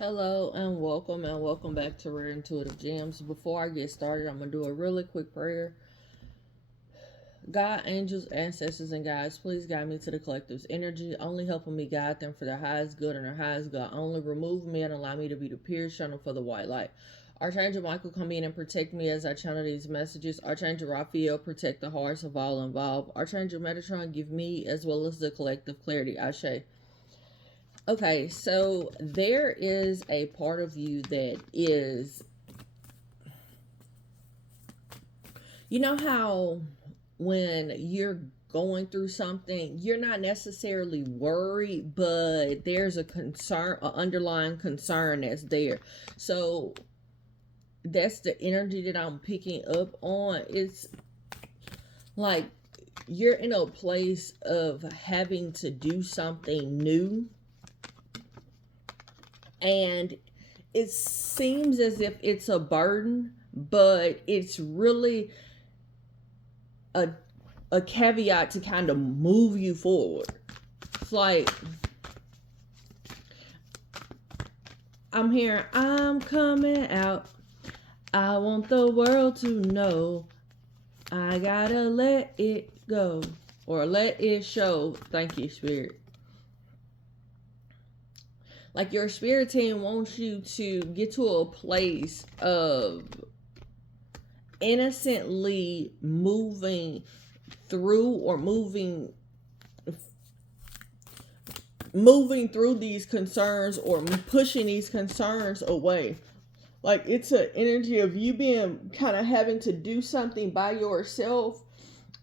Hello and welcome back to Rare Intuitive Gems. Before I get started, I'm gonna do a really quick prayer. God, angels, ancestors, and guides, please guide me to the collective's energy, only helping me guide them for their highest good and their highest good. Only remove me and allow me to be the pure channel for the white light. Archangel Michael, come in and protect me as I channel these messages. Archangel Raphael, protect the hearts of all involved. Archangel Metatron, give me as well as the collective clarity. Ashe. Okay, so there is a part of you that is, you know how when you're going through something, you're not necessarily worried, but there's a concern, an underlying concern that's there. So that's the energy that I'm picking up on. It's like you're in a place of having to do something new, and it seems as if it's a burden, but it's really a caveat to kind of move you forward. It's like I'm here, I'm coming out. I want the world to know. I gotta let it go or let it show. Thank you, Spirit. Like your spirit team wants you to get to a place of innocently moving through or moving through these concerns or pushing these concerns away. Like it's an energy of you being kind of having to do something by yourself,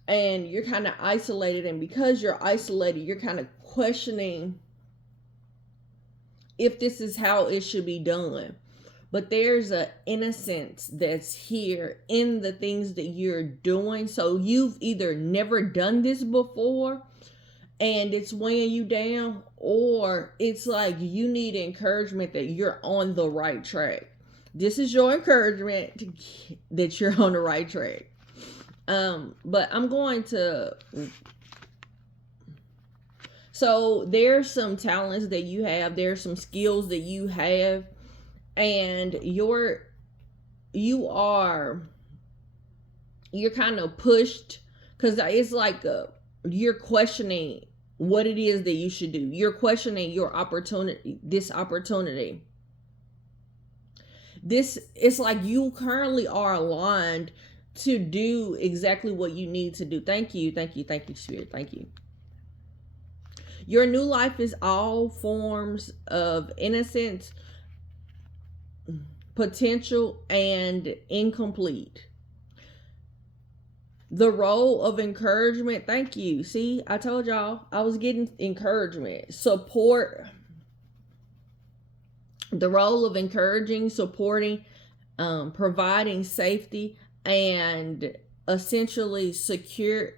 and you're kind of isolated, and because you're isolated, you're kind of questioning if this is how it should be done. But there's an innocence that's here in the things that you're doing. So you've either never done this before and it's weighing you down, or it's like you need encouragement that you're on the right track. This is your encouragement that you're on the right track. But I'm going to. So there's some talents that you have. There's some skills that you have, and you're kind of pushed because it's like you're questioning what it is that you should do. You're questioning your opportunity, this opportunity. This, it's like you currently are aligned to do exactly what you need to do. Thank you, Spirit. Thank you. Your new life is all forms of innocence, potential, and incomplete. The role of encouragement. Thank you. See, I told y'all I was getting encouragement, support. The role of encouraging, supporting, providing safety, and essentially secure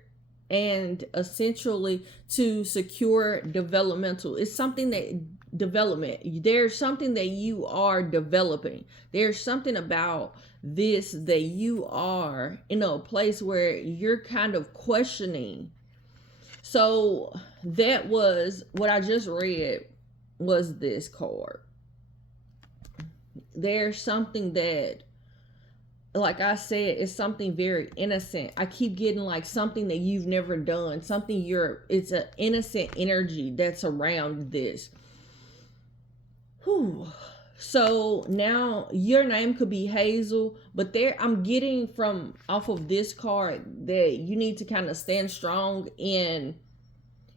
to secure developmental. It's something that development. There's something that you are developing. There's something about this that you are in a place where you're kind of questioning. So that was what I just read, was this card. There's something that, like I said, it's something very innocent. I keep getting like something that you've never done, something it's an innocent energy that's around this. Whew. So now your name could be Hazel, but I'm getting from off of this card that you need to kind of stand strong in.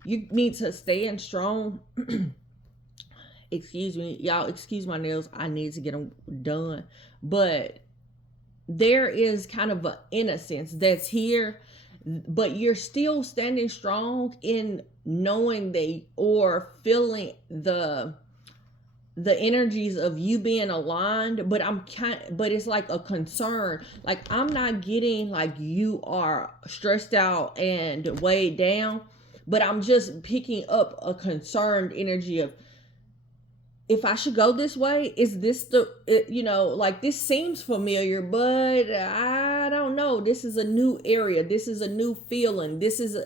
You need to stand strong. Excuse me, y'all. Excuse my nails. I need to get them done. But there is kind of an innocence that's here, but you're still standing strong in knowing that or feeling the energies of you being aligned. But but it's like a concern. Like I'm not getting like you are stressed out and weighed down, but I'm just picking up a concerned energy of, if I should go this way, is this like this seems familiar, but I don't know. This is a new area. This is a new feeling. This is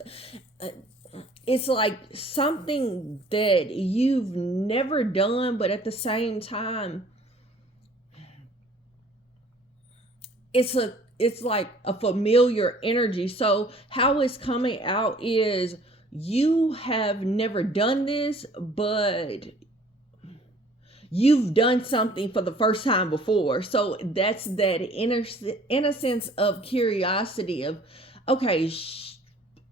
it's like something that you've never done, but at the same time, it's like a familiar energy. So how it's coming out is you have never done this, but you've done something for the first time before. So that's that innocence of curiosity of, okay,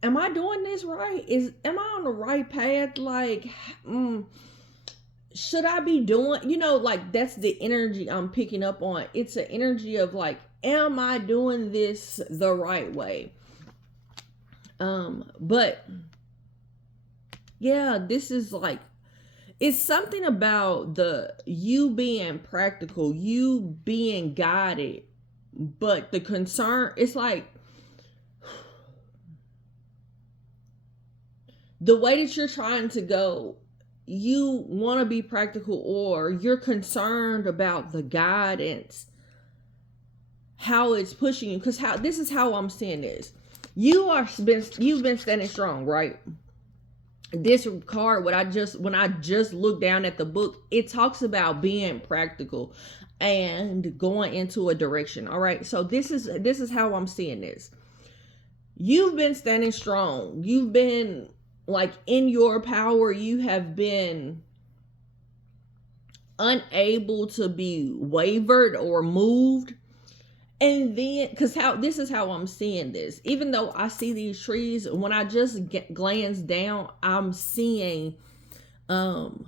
am I doing this right? Am I on the right path? Like, should I be doing, like that's the energy I'm picking up on. It's an energy of like, am I doing this the right way? But yeah, this is like, it's something about you being practical, you being guided, but the concern, it's like the way that you're trying to go, you want to be practical, or you're concerned about the guidance, how it's pushing you. Because this is how I'm seeing this. You've been standing strong, right? This card, when I just looked down at the book, it talks about being practical and going into a direction. All right, so this is how I'm seeing this. You've been standing strong. You've been like in your power. You have been unable to be wavered or moved. And then, this is how I'm seeing this. Even though I see these trees, when I just glance down, I'm seeing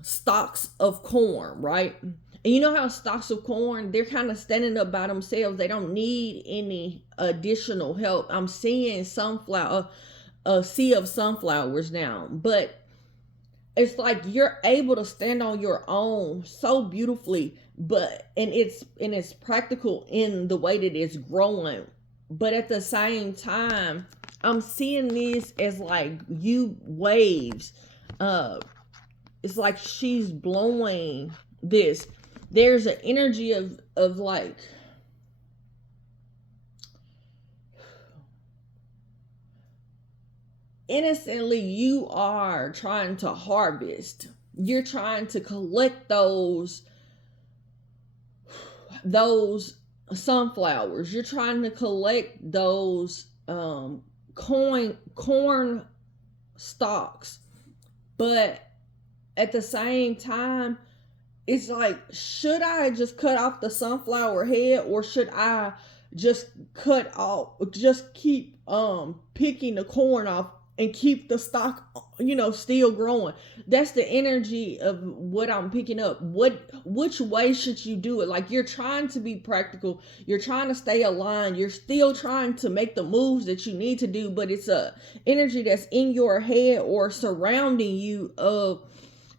stalks of corn, right? And you know how stalks of corn, they're kind of standing up by themselves. They don't need any additional help. I'm seeing a sea of sunflowers now, but it's like you're able to stand on your own so beautifully, and it's practical in the way that it's growing. But at the same time, I'm seeing this as like you waves. It's like she's blowing this. There's an energy of like, innocently, you are trying to harvest. You're trying to collect those sunflowers. You're trying to collect those corn stalks. But at the same time, it's like, should I just cut off the sunflower head, or should I just keep picking the corn off and keep the stalk, still growing? That's the energy of what I'm picking up. Which way should you do it? Like, you're trying to be practical. You're trying to stay aligned. You're still trying to make the moves that you need to do, but it's a energy that's in your head or surrounding you of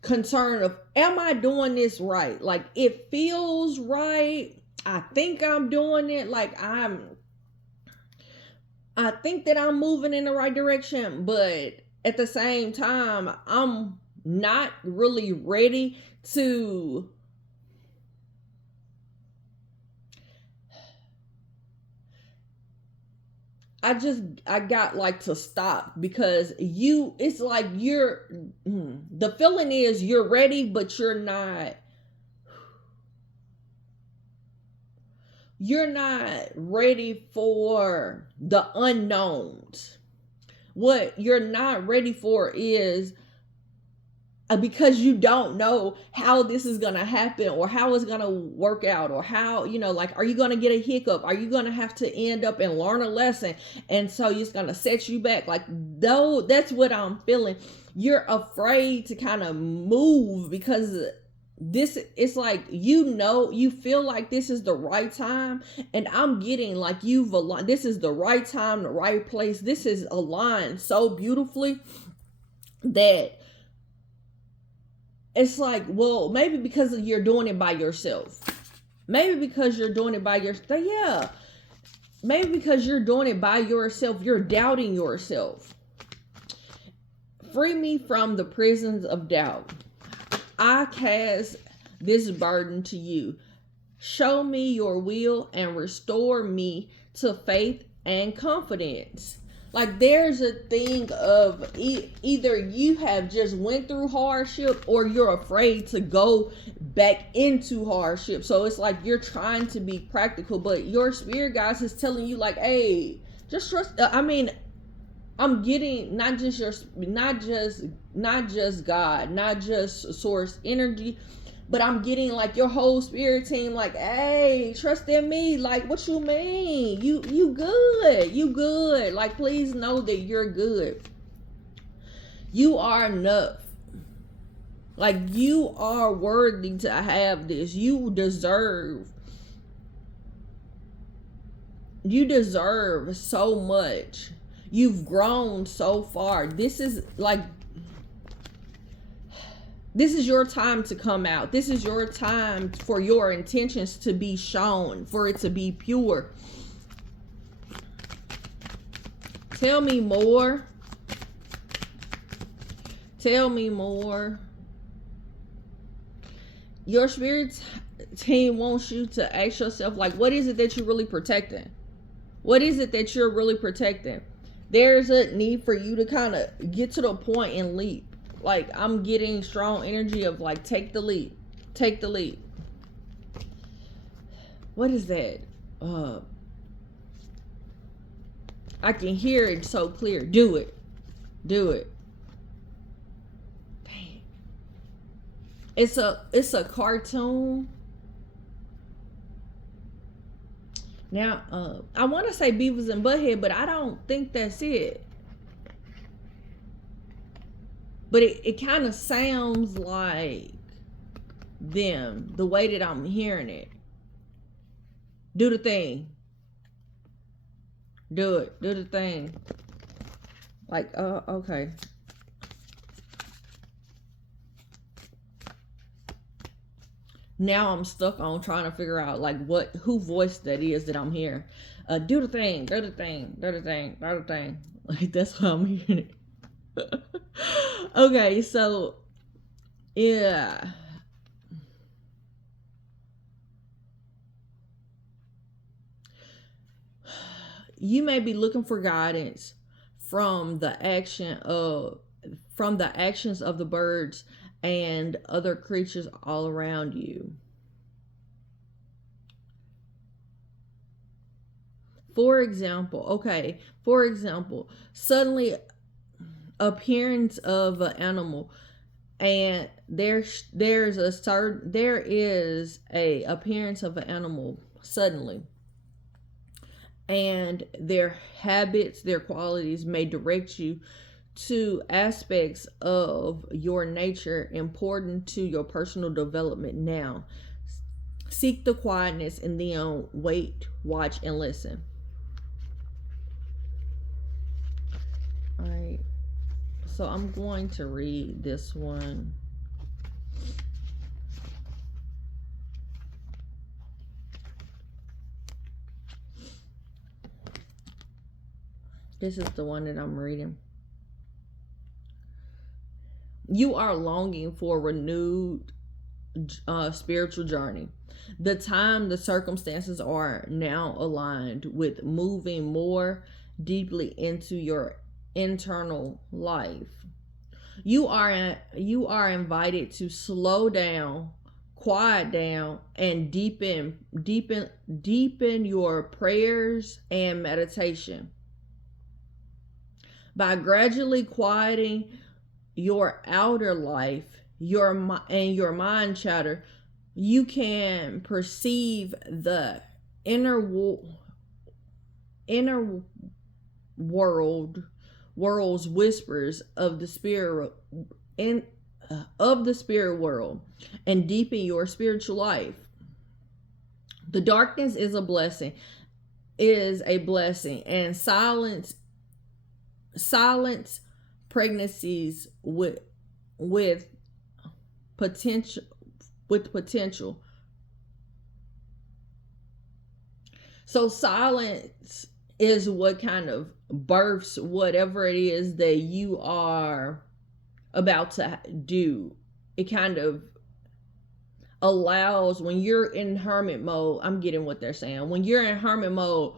concern of, am I doing this right? Like, it feels right. I think I'm doing it. Like, I think that I'm moving in the right direction, but at the same time, I'm not really ready to I got like to stop, because it's like the feeling is you're ready, but you're not ready for the unknowns. What you're not ready for is because you don't know how this is going to happen, or how it's going to work out, or how, like, are you going to get a hiccup? Are you going to have to end up and learn a lesson? And so it's going to set you back. Like, though, that's what I'm feeling. You're afraid to kind of move, because it's like, you feel like this is the right time, and I'm getting like you've aligned. This is the right time, the right place. This is aligned so beautifully that it's like, well, maybe because you're doing it by yourself. Maybe because you're doing it by yourself. Yeah. Maybe because you're doing it by yourself, you're doubting yourself. Free me from the prisons of doubt. I cast this burden to you. Show me your will and restore me to faith and confidence. Like there's a thing of either you have just went through hardship or you're afraid to go back into hardship. So it's like you're trying to be practical, but your spirit guys is telling you like, hey, just trust. I'm getting not just God, not just source energy, but I'm getting like your whole spirit team like, hey, trust in me. Like, what you mean? You good. You good. Like, please know that you're good. You are enough. Like, you are worthy to have this. You deserve so much. You've grown so far. This is your time to come out. This is your time for your intentions to be shown, for it to be pure. Tell me more. Tell me more. Your spirit team wants you to ask yourself, like, what is it that you're really protecting? What is it that you're really protecting? There's a need for you to kind of get to the point and leap. Like, I'm getting strong energy of like, take the leap. Take the leap. What is that? I can hear it so clear. Do it. Do it. Dang. It's a cartoon. Now, I want to say Beavis and Butthead, but I don't think that's it. But it kind of sounds like them, the way that I'm hearing it. Do the thing. Do it. Do the thing. Like, okay. Now I'm stuck on trying to figure out like who voice that is that I'm hearing. Do the thing, do the thing, do the thing, do the thing. Like that's how I'm hearing it. Okay, so yeah. You may be looking for guidance from the actions of the birds and other creatures all around you. For example, suddenly appearance of an animal, and there is a appearance of an animal suddenly, and their habits, their qualities may direct you to aspects of your nature important to your personal development now. Seek the quietness and then wait, watch, and listen. All right. So I'm going to read this one. This is the one that I'm reading. You are longing for a renewed spiritual journey. The time, the circumstances are now aligned with moving more deeply into your internal life. You are invited to slow down, quiet down, and deepen your prayers and meditation. By gradually quieting your outer life, your mind chatter, you can perceive the inner world's whispers of the spirit world and deepen your spiritual life. The darkness is a blessing, and silence pregnancies with potential. So silence is what kind of births whatever it is that you are about to do. It kind of allows, when you're in hermit mode, I'm getting what they're saying. When you're in hermit mode,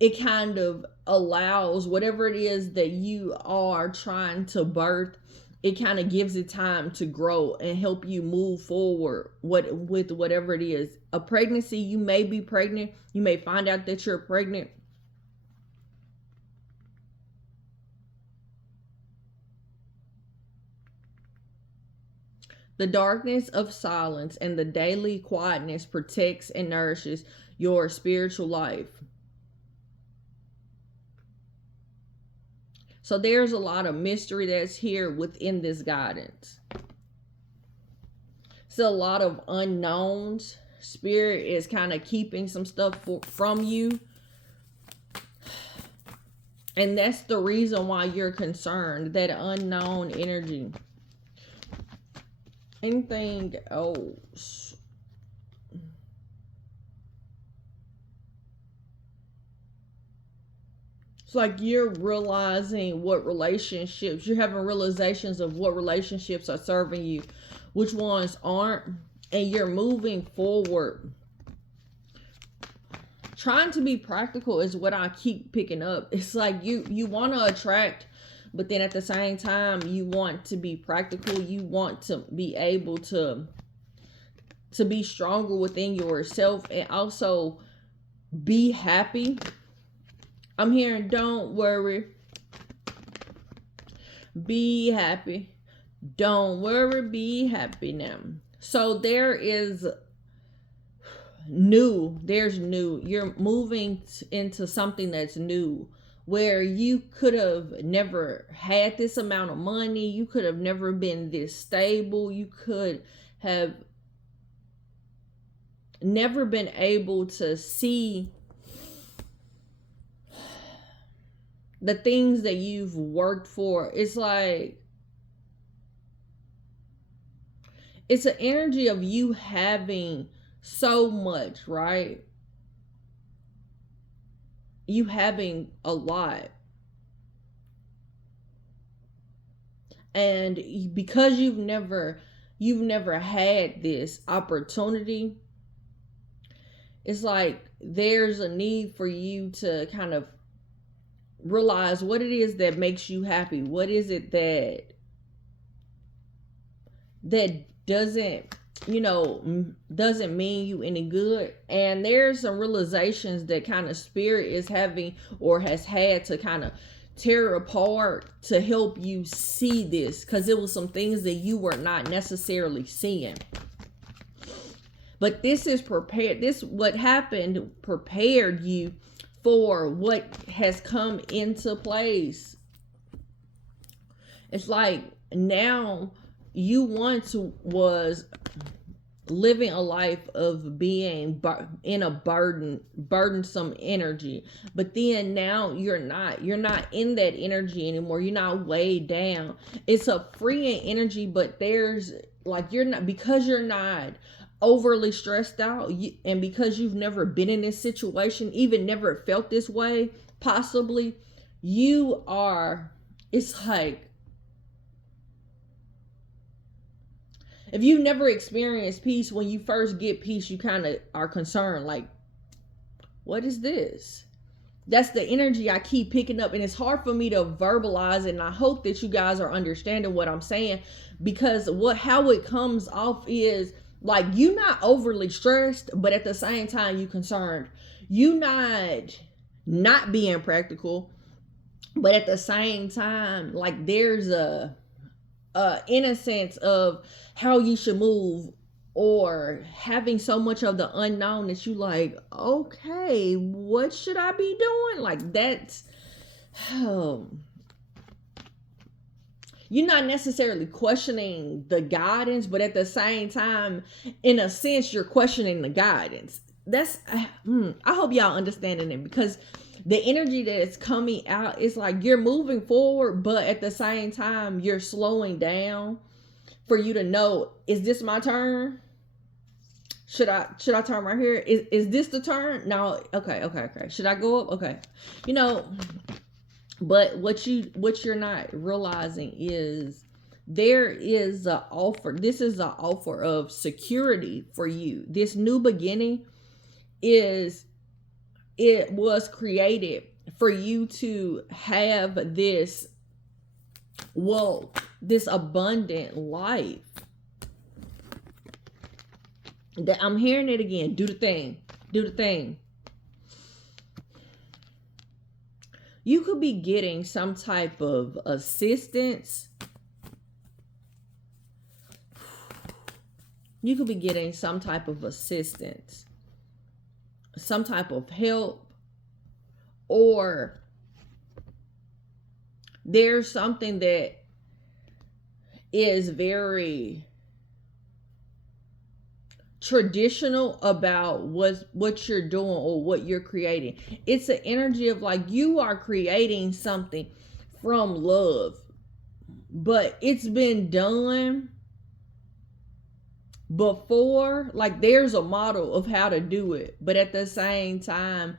it kind of allows whatever it is that you are trying to birth, it kind of gives it time to grow and help you move forward with whatever it is. A pregnancy, you may be pregnant, you may find out that you're pregnant. The darkness of silence and the daily quietness protects and nourishes your spiritual life. So there's a lot of mystery that's here within this guidance. So a lot of unknowns. Spirit is kind of keeping some stuff from you. And that's the reason why you're concerned. That unknown energy. Anything else? It's like you're realizing what relationships, you're having realizations of what relationships are serving you, which ones aren't, and you're moving forward. Trying to be practical is what I keep picking up. It's like you want to attract, but then at the same time you want to be practical. You want to be able to be stronger within yourself and also be happy. I'm hearing don't worry, be happy. Don't worry, be happy now. So there's new. You're moving into something that's new, where you could have never had this amount of money. You could have never been this stable. You could have never been able to see the things that you've worked for. It's like, it's an energy of you having so much, right? You having a lot. And because you've never had this opportunity, it's like there's a need for you to kind of realize what it is that makes you happy. What is it that doesn't mean you any good. And there's some realizations that kind of spirit is having or has had to kind of tear apart to help you see this, because it was some things that you were not necessarily seeing. But this is prepared. What happened prepared you for what has come into place. It's like now you once was living a life of being in a burdensome energy, but then now you're not in that energy anymore. You're not weighed down. It's a freeing energy, but there's like, you're not, because you're not overly stressed out, and because you've never been in this situation, even never felt this way, possibly, it's like, if you've never experienced peace, when you first get peace, you kind of are concerned, like, what is this? That's the energy I keep picking up, and it's hard for me to verbalize it, and I hope that you guys are understanding what I'm saying, because how it comes off is like, you not overly stressed, but at the same time you concerned. You not being practical, but at the same time, like, there's a innocence of how you should move, or having so much of the unknown that you like, okay, what should I be doing? Like, that's you're not necessarily questioning the guidance, but at the same time, in a sense, you're questioning the guidance. That's I hope y'all understanding it, because the energy that is coming out is like you're moving forward, but at the same time you're slowing down for you to know, is this my turn? Should I turn right here? Is this the turn? No. Okay. Should I go up? Okay. But what you're not realizing is there is an offer. This is an offer of security for you. This new beginning is it was created for you to have this, well, this abundant life. That I'm hearing it again. Do the thing. Do the thing. You could be getting some type of assistance. You could be getting some type of assistance, some type of help, or there's something that is very traditional about what you're doing or what you're creating. It's an energy of like you are creating something from love, but it's been done before. Like there's a model of how to do it, but at the same time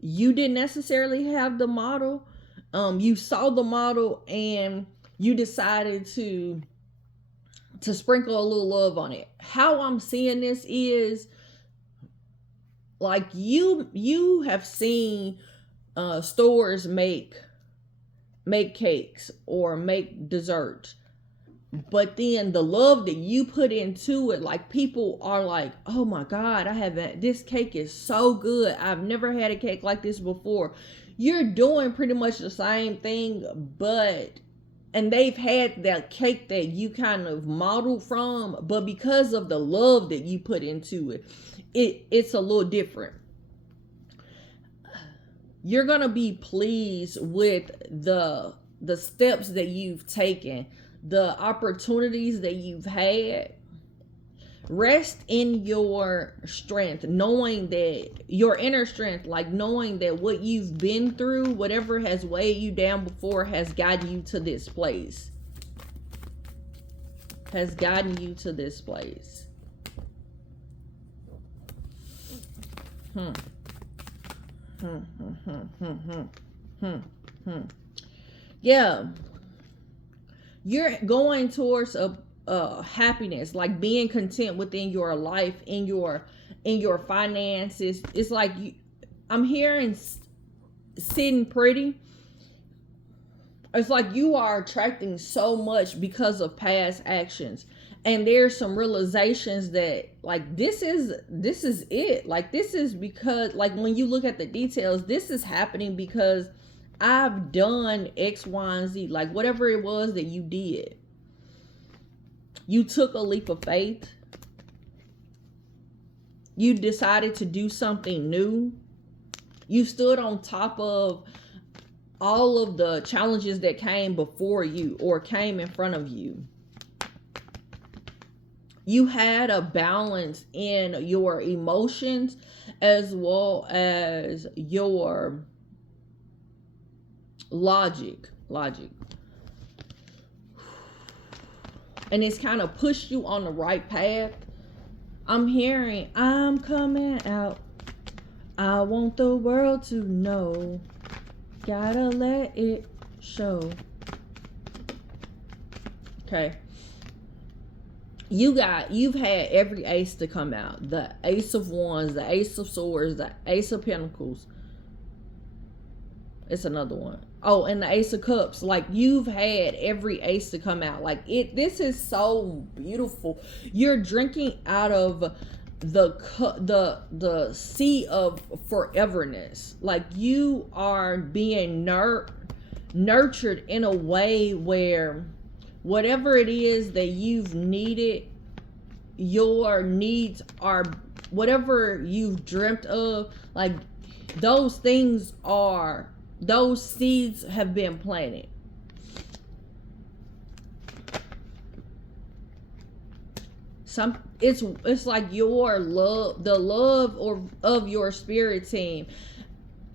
you didn't necessarily have the model. You saw the model and you decided to sprinkle a little love on it. How I'm seeing this is like you have seen stores make cakes or make desserts, but then the love that you put into it, like people are like, oh my God, this cake is so good. I've never had a cake like this before. You're doing pretty much the same thing, and they've had that cake that you kind of modeled from, but because of the love that you put into it, it's a little different. You're going to be pleased with the steps that you've taken, the opportunities that you've had. Rest in your strength, knowing that your inner strength, like knowing that what you've been through, whatever has weighed you down before, has gotten you to this place. Has gotten you to this place. Yeah. You're going towards a happiness, like being content within your life, in your finances. It's like I'm hearing sitting pretty. It's like you are attracting so much because of past actions, and there's some realizations that like this is it. Like this is because, like, when you look at the details, this is happening because I've done X, Y, and Z. Like whatever it was that you did, you took a leap of faith. You decided to do something new. You stood on top of all of the challenges that came before you or came in front of you. You had a balance in your emotions as well as your logic. And it's kind of pushed you on the right path. I'm hearing, I'm coming out. I want the world to know. Gotta let it show. Okay. You've had every ace to come out. The Ace of Wands, the Ace of Swords, the Ace of Pentacles. It's another one. Oh, and the Ace of Cups. Like you've had every ace to come out. Like this is so beautiful. You're drinking out of the sea of foreverness. Like you are being nurtured in a way where whatever it is that you've needed, your needs are whatever you've dreamt of. Like those seeds have been planted. It's like your love, the love of your spirit team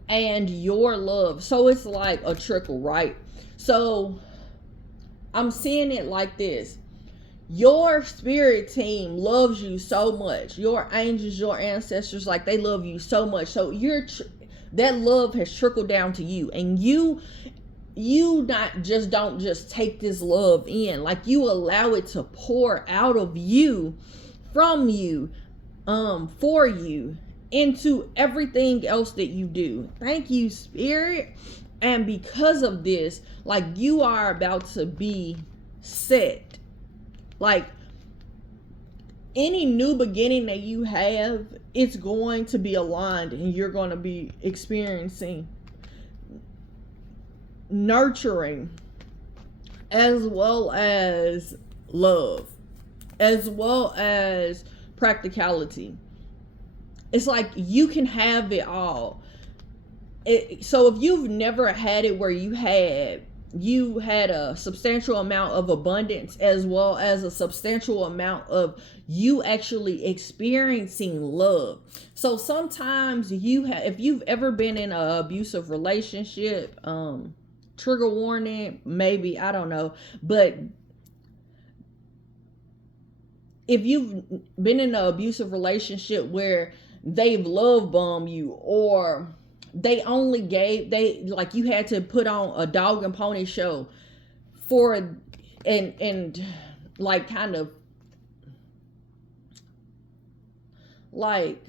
and your love. So it's like a trickle, right? So I'm seeing it like this. Your spirit team loves you so much. Your angels, your ancestors, like they love you so much. So that love has trickled down to you, and you don't just take this love in. Like you allow it to pour out of you, from you, for you, into everything else that you do. Thank you, Spirit. And because of this, like, you are about to be set. Like, any new beginning that you have, it's going to be aligned, and you're going to be experiencing nurturing as well as love, as well as practicality. It's like you can have it all. So if you've never had it where you had a substantial amount of abundance as well as a substantial amount of you actually experiencing love. So sometimes if you've ever been in an abusive relationship, trigger warning, maybe, I don't know, but if you've been in an abusive relationship where they've love bombed you, or they like you had to put on a dog and pony show for, and like, kind of like,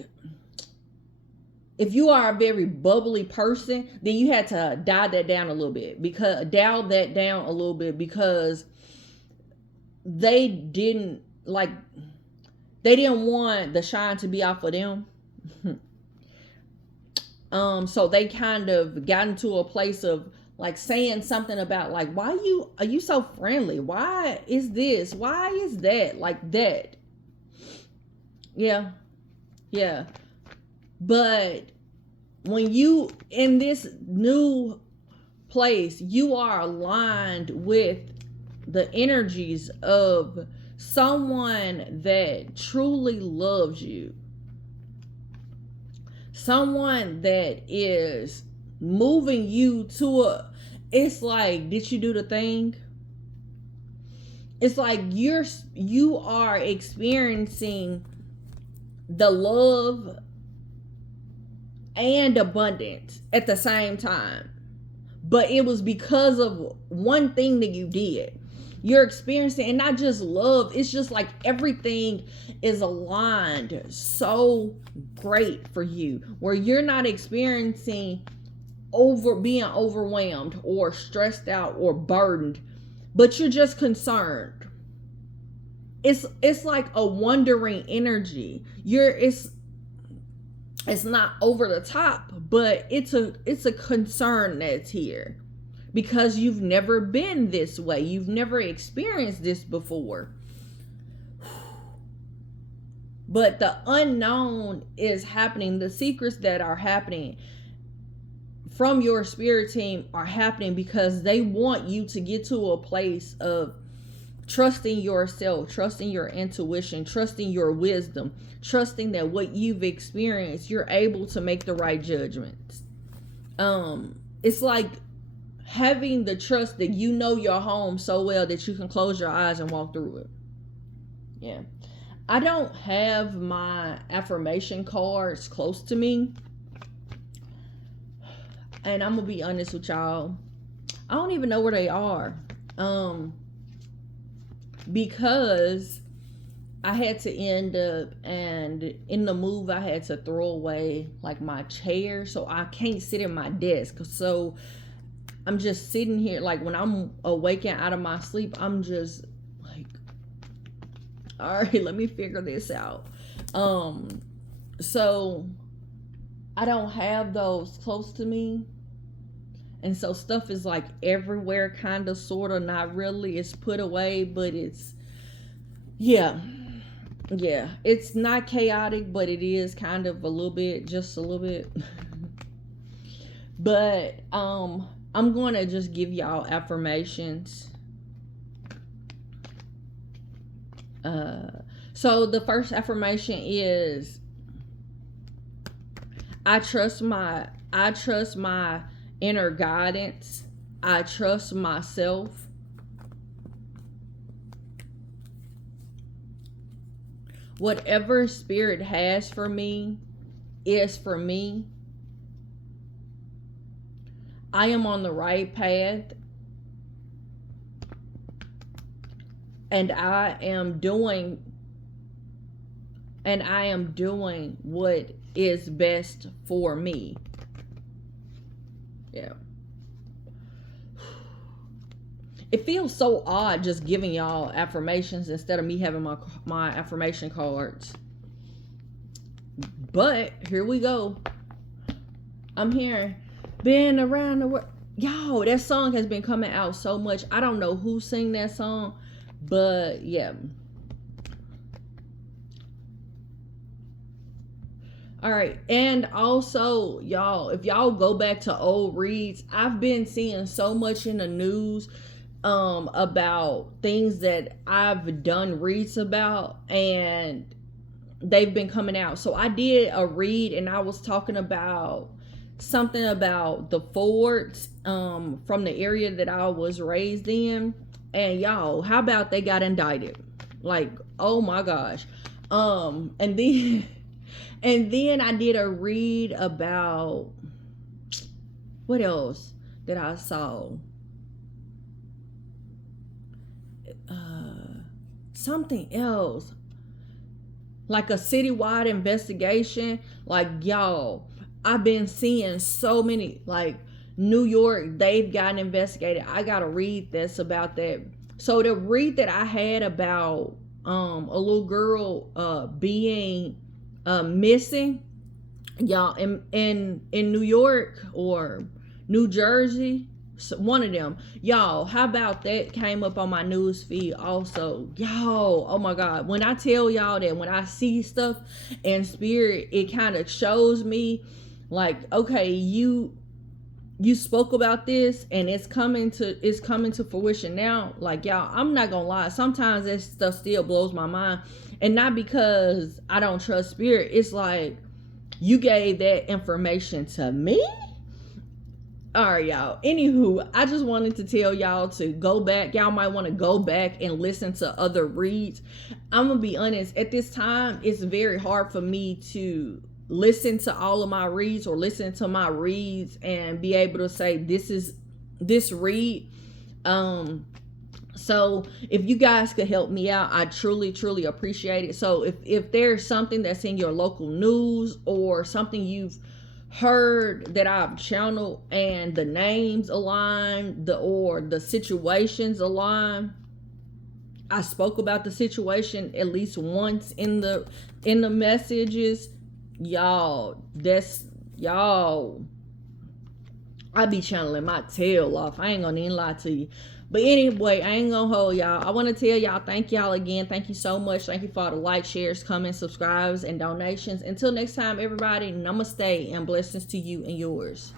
if you are a very bubbly person, then you had to dial that down a little bit, because they didn't want the shine to be off of them. So they kind of got into a place of like saying something about like, why are you so friendly? Why is this? Why is that? Like that. Yeah. But when you in this new place, you are aligned with the energies of someone that truly loves you. Someone that is moving you to it's like, did you do the thing? It's like you are experiencing the love and abundance at the same time. But it was because of one thing that you did. You're experiencing, and not just love, it's just like everything is aligned so great for you, where you're not experiencing being overwhelmed or stressed out or burdened, but you're just concerned. It's like a wondering energy. It's not over the top, but it's a concern that's here. Because you've never been this way. You've never experienced this before. But the unknown is happening. The secrets that are happening from your spirit team are happening because they want you to get to a place of trusting yourself, trusting your intuition, trusting your wisdom, trusting that what you've experienced, you're able to make the right judgments. It's like having the trust that you know your home so well that you can close your eyes and walk through it. Yeah. I don't have my affirmation cards close to me. And I'm going to be honest with y'all. I don't even know where they are. Because I had to end up, and in the move I had to throw away like my chair. So I can't sit at my desk. So I'm just sitting here, like when I'm awakened out of my sleep, I'm just like, all right, let me figure this out. So I don't have those close to me. And so stuff is like everywhere, kind of, sort of, not really. It's put away, but it's, yeah. It's not chaotic, but it is kind of a little bit, just a little bit. But, I'm going to just give y'all affirmations. So the first affirmation is, I trust my inner guidance. I trust myself. Whatever spirit has for me is for me. I am on the right path, and I am doing and I am doing what is best for me. Yeah. It feels so odd just giving y'all affirmations instead of me having my affirmation cards. But here we go. I'm hearing, been around the world. Yo, that song has been coming out so much. I don't know who sang that song, but yeah. All right. And also, y'all, if y'all go back to old reads, I've been seeing so much in the news about things that I've done reads about, and they've been coming out. So I did a read and I was talking about something about the Fords from the area that I was raised in. And y'all, how about they got indicted? Like, oh my gosh. And then and then I did a read about, what else that I saw? Something else. Like a citywide investigation. Like, y'all, I've been seeing so many, like New York, they've gotten investigated. I got a read that's about that. So the read that I had about a little girl being missing, y'all, in New York or New Jersey, one of them, y'all, how about that came up on my news feed also. Y'all, oh my god, when I tell y'all that when I see stuff in spirit, it kind of shows me like, okay, you spoke about this and it's coming to fruition now. Like, y'all, I'm not gonna lie, sometimes that stuff still blows my mind. And not because I don't trust spirit. It's like, you gave that information to me? All right, y'all. Anywho, I just wanted to tell y'all to go back. Y'all might want to go back and listen to other reads. I'm going to be honest. At this time, it's very hard for me to listen to all of my reads or listen to my reads and be able to say, this is this read. So if you guys could help me out, I truly, truly appreciate it. So if there's something that's in your local news or something you've heard that I've channeled and the names align, or the situations align, I spoke about the situation at least once in the messages, y'all, I be channeling my tail off. I ain't gonna even lie to you. But anyway, I ain't gonna hold y'all. I want to tell y'all, thank y'all again. Thank you so much. Thank you for all the likes, shares, comments, subscribes, and donations. Until next time, everybody, namaste and blessings to you and yours.